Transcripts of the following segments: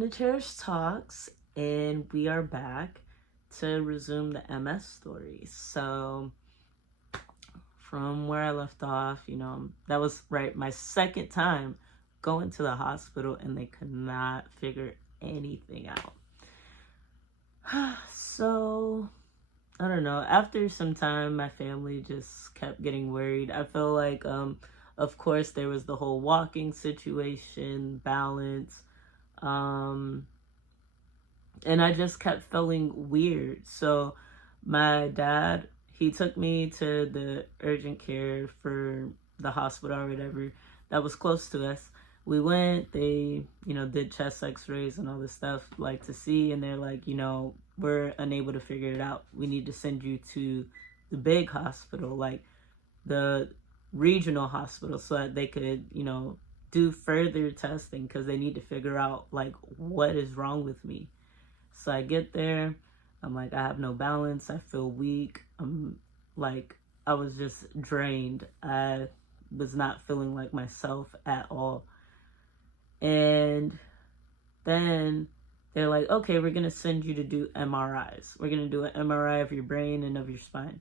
Welcome to Cherish Talks, and we are back to resume the MS story. So, from where I left off, that was my second time going to the hospital, and they could not figure anything out. So, I don't know. After some time, my family just kept getting worried. I feel like, of course, there was the whole walking situation, balance. And I just kept feeling weird. So my dad, he took me to the urgent care for the hospital or whatever that was close to us. We went, they, did chest x-rays and all this stuff, to see, and they're like, we're unable to figure it out. We need to send you to the big hospital, the regional hospital, so that they could, do further testing, because they need to figure out what is wrong with me. So I get there, I'm I have no balance, I feel weak, I was just drained. I was not feeling like myself at all. And then they're like, okay, we're gonna send you to do MRIs. We're gonna do an MRI of your brain and of your spine.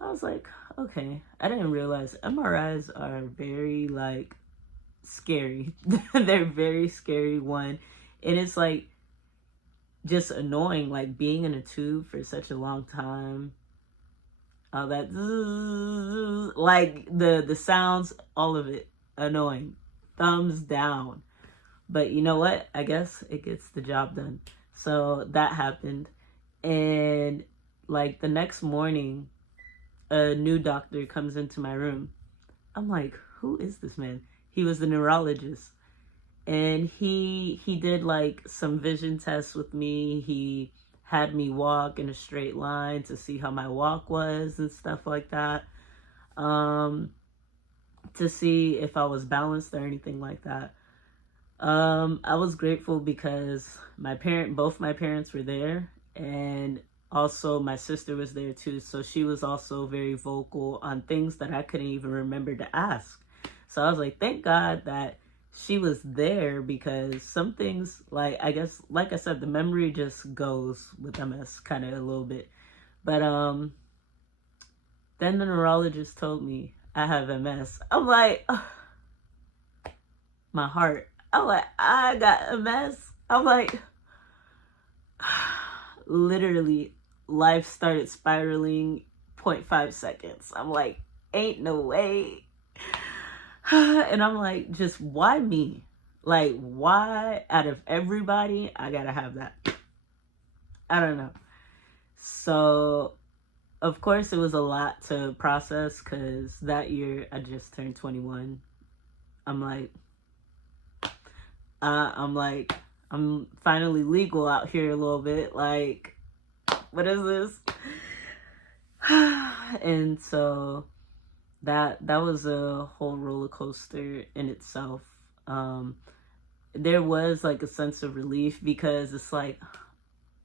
I was like, okay. I didn't realize MRIs are very scary. They're very scary, one. And it's just annoying, being in a tube for such a long time. All that the sounds, all of it annoying. Thumbs down. But you know what? I guess it gets the job done. So that happened. And the next morning, a new doctor comes into my room. I'm like, who is this man? He was the neurologist, and he did some vision tests with me. He had me walk in a straight line to see how my walk was and stuff like that, to see if I was balanced or anything like that. I was grateful because both my parents were there, and also my sister was there too, so she was also very vocal on things that I couldn't even remember to ask. So I was like, thank God that she was there, because some things, I guess, like I said, the memory just goes with MS kind of a little bit. But then the neurologist told me I have MS. I'm like, ugh. My heart. I'm like, I got MS. I'm like, literally, life started spiraling 0.5 seconds. I'm like, ain't no way. And I'm like, just why me? Why out of everybody I gotta have that? I don't know. So of course it was a lot to process, because that year I just turned 21. I'm finally legal out here a little bit. What is this? And so that was a whole roller coaster in itself. There was a sense of relief, because it's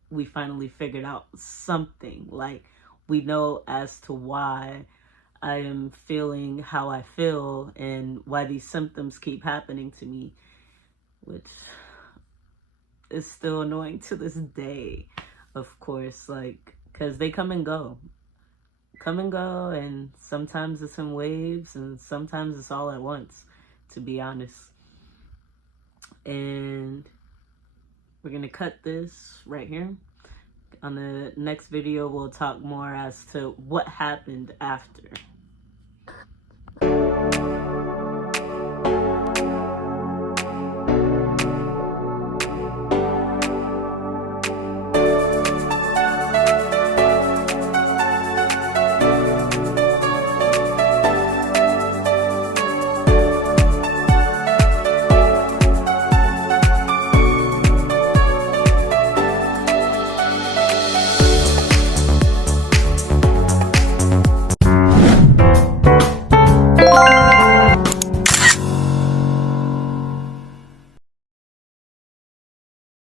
we finally figured out something. We know as to why I am feeling how I feel and why these symptoms keep happening to me, which is still annoying to this day, of course, because they come and go, and sometimes it's in waves, and sometimes it's all at once, to be honest. And we're gonna cut this right here. On the next video, we'll talk more as to what happened after.